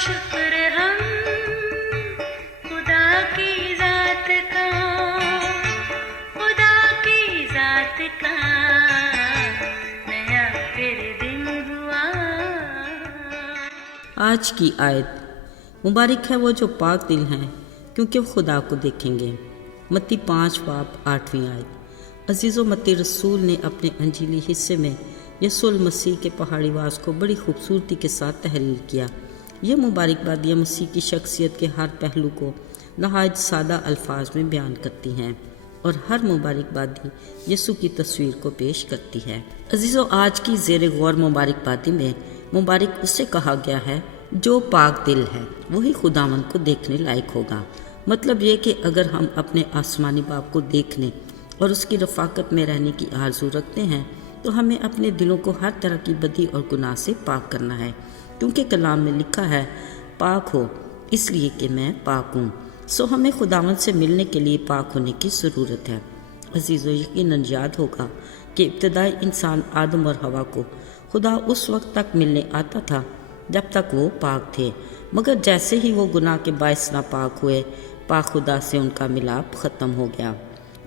شکر ہم خدا کی ذات کا، خدا کی ذات کا نیا پھر دن ہوا۔ آج کی آیت مبارک ہے وہ جو پاک دل ہیں کیونکہ وہ خدا کو دیکھیں گے۔ متی 5 باب 8ویں آیت۔ عزیزو، متی رسول نے اپنے انجیلی حصے میں یسوع المسیح کے پہاڑی واز کو بڑی خوبصورتی کے ساتھ تحریر کیا۔ یہ مبارک بادیاں مسیح کی شخصیت کے ہر پہلو کو نہایت سادہ الفاظ میں بیان کرتی ہیں اور ہر مبارک بادی یسوع کی تصویر کو پیش کرتی ہے۔ عزیزو، آج کی زیر غور مبارک بادی میں مبارک اسے کہا گیا ہے جو پاک دل ہے، وہی خداوند کو دیکھنے لائق ہوگا۔ مطلب یہ کہ اگر ہم اپنے آسمانی باپ کو دیکھنے اور اس کی رفاقت میں رہنے کی آرزو رکھتے ہیں تو ہمیں اپنے دلوں کو ہر طرح کی بدی اور گناہ سے پاک کرنا ہے، کیونکہ کلام میں لکھا ہے پاک ہو اس لیے کہ میں پاک ہوں۔ سو ہمیں خداوند سے ملنے کے لیے پاک ہونے کی ضرورت ہے۔ عزیزو، یقیناً یاد ہوگا کہ ابتدائی انسان آدم اور حوا کو خدا اس وقت تک ملنے آتا تھا جب تک وہ پاک تھے، مگر جیسے ہی وہ گناہ کے باعث ناپاک ہوئے، پاک خدا سے ان کا ملاپ ختم ہو گیا۔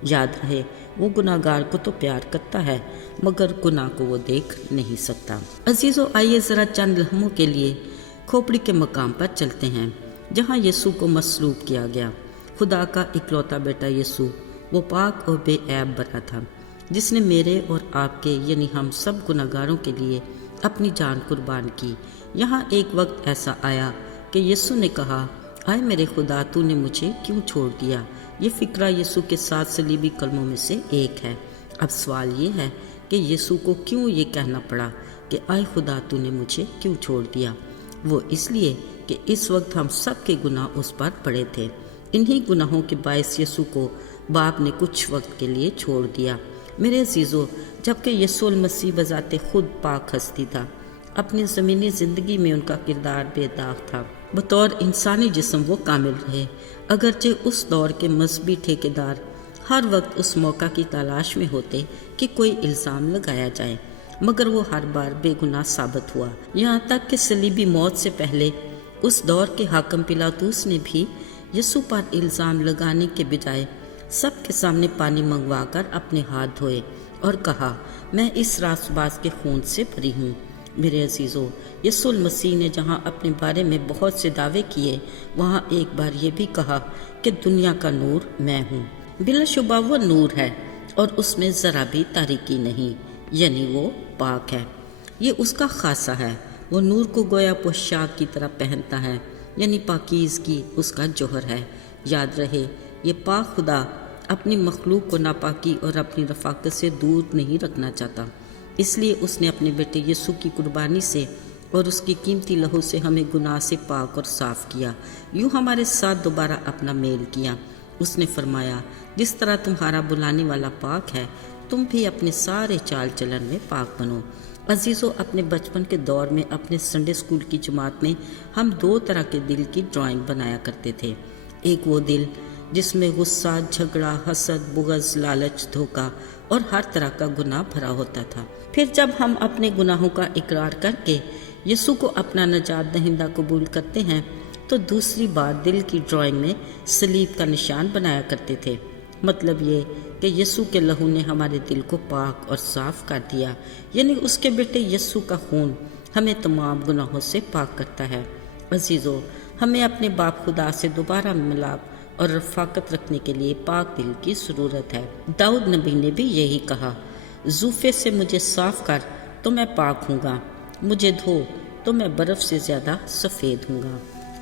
یاد رہے، وہ گناہ گار کو تو پیار کرتا ہے مگر گناہ کو وہ دیکھ نہیں سکتا۔ عزیزو، آئیے ذرا چند لمحوں کے لیے کھوپڑی کے مقام پر چلتے ہیں جہاں یسوع کو مصلوب کیا گیا۔ خدا کا اکلوتا بیٹا یسوع وہ پاک اور بے عیب بنا تھا جس نے میرے اور آپ کے یعنی ہم سب گناہ گاروں کے لیے اپنی جان قربان کی۔ یہاں ایک وقت ایسا آیا کہ یسوع نے کہا، آئے میرے خدا، تو نے مجھے کیوں چھوڑ دیا؟ یہ فقرہ یسوع کے 7 صلیبی کلموں میں سے ایک ہے۔ اب سوال یہ ہے کہ یسوع کو کیوں یہ کہنا پڑا کہ آئے خدا، تو نے مجھے کیوں چھوڑ دیا؟ وہ اس لیے کہ اس وقت ہم سب کے گناہ اس پر پڑے تھے۔ انہی گناہوں کے باعث یسوع کو باپ نے کچھ وقت کے لیے چھوڑ دیا۔ میرے عزیزو، جبکہ یسوع المسیح بذات خود پاک ہستی تھا، اپنی زمینی زندگی میں ان کا کردار بے داغ تھا۔ بطور انسانی جسم وہ کامل رہے، اگرچہ اس دور کے مذہبی ٹھیکیدار ہر وقت اس موقع کی تلاش میں ہوتے کہ کوئی الزام لگایا جائے، مگر وہ ہر بار بے گناہ ثابت ہوا۔ یہاں تک کہ صلیبی موت سے پہلے اس دور کے حاکم پلاطوس نے بھی یسوع پر الزام لگانے کے بجائے سب کے سامنے پانی منگوا کر اپنے ہاتھ دھوئے اور کہا، میں اس راست باز کے خون سے بری ہوں۔ میرے عزیزو، یسوع المسیح نے جہاں اپنے بارے میں بہت سے دعوے کیے، وہاں ایک بار یہ بھی کہا کہ دنیا کا نور میں ہوں۔ بلا شبہ وہ نور ہے اور اس میں ذرا بھی تاریکی نہیں، یعنی وہ پاک ہے۔ یہ اس کا خاصہ ہے۔ وہ نور کو گویا پوشاک کی طرح پہنتا ہے، یعنی پاکیزگی اس کا جوہر ہے۔ یاد رہے، یہ پاک خدا اپنی مخلوق کو ناپاکی اور اپنی رفاقت سے دور نہیں رکھنا چاہتا، اس لیے اس نے اپنے بیٹے یسوع کی قربانی سے اور اس کی قیمتی لہو سے ہمیں گناہ سے پاک اور صاف کیا، یوں ہمارے ساتھ دوبارہ اپنا میل کیا۔ اس نے فرمایا، جس طرح تمہارا بلانے والا پاک ہے، تم بھی اپنے سارے چال چلن میں پاک بنو۔ عزیزو، اپنے بچپن کے دور میں اپنے سنڈے اسکول کی جماعت میں ہم 2 طرح کے دل کی ڈرائنگ بنایا کرتے تھے۔ ایک وہ دل جس میں غصہ، جھگڑا، حسد، بغض، لالچ، دھوکہ اور ہر طرح کا گناہ بھرا ہوتا تھا۔ پھر جب ہم اپنے گناہوں کا اقرار کر کے یسوع کو اپنا نجات دہندہ قبول کرتے ہیں تو دوسری بار دل کی ڈرائنگ میں صلیب کا نشان بنایا کرتے تھے۔ مطلب یہ کہ یسوع کے لہو نے ہمارے دل کو پاک اور صاف کر دیا، یعنی اس کے بیٹے یسوع کا خون ہمیں تمام گناہوں سے پاک کرتا ہے۔ عزیزو، ہمیں اپنے باپ خدا سے دوبارہ ملاپ اور رفاقت رکھنے کے لیے پاک دل کی ضرورت ہے۔ داؤد نبی نے بھی یہی کہا، زوفے سے مجھے صاف کر تو میں پاک ہوں گا، مجھے دھو تو میں برف سے زیادہ سفید ہوں گا۔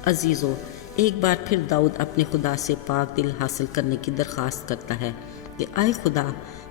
عزیزو، ایک بار پھر داؤد اپنے خدا سے پاک دل حاصل کرنے کی درخواست کرتا ہے کہ آئے خدا،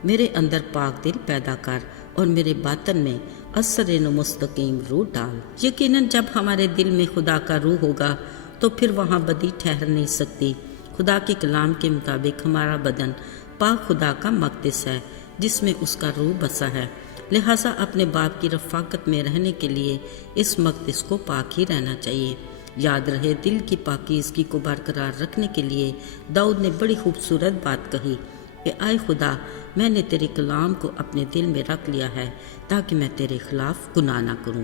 میرے اندر پاک دل پیدا کر اور میرے باطن میں اثر مستقیم روح ڈال۔ یقیناً جب ہمارے دل میں خدا کا روح ہوگا تو پھر وہاں بدی ٹھہر نہیں سکتی۔ خدا کے کلام کے مطابق ہمارا بدن پاک خدا کا مقدس ہے جس میں اس کا روح بسا ہے، لہٰذا اپنے باپ کی رفاقت میں رہنے کے لیے اس مقدس کو پاک ہی رہنا چاہیے۔ یاد رہے، دل کی پاکیزگی کو برقرار رکھنے کے لیے داؤد نے بڑی خوبصورت بات کہی کہ آئے خدا، میں نے تیرے کلام کو اپنے دل میں رکھ لیا ہے تاکہ میں تیرے خلاف گناہ نہ کروں۔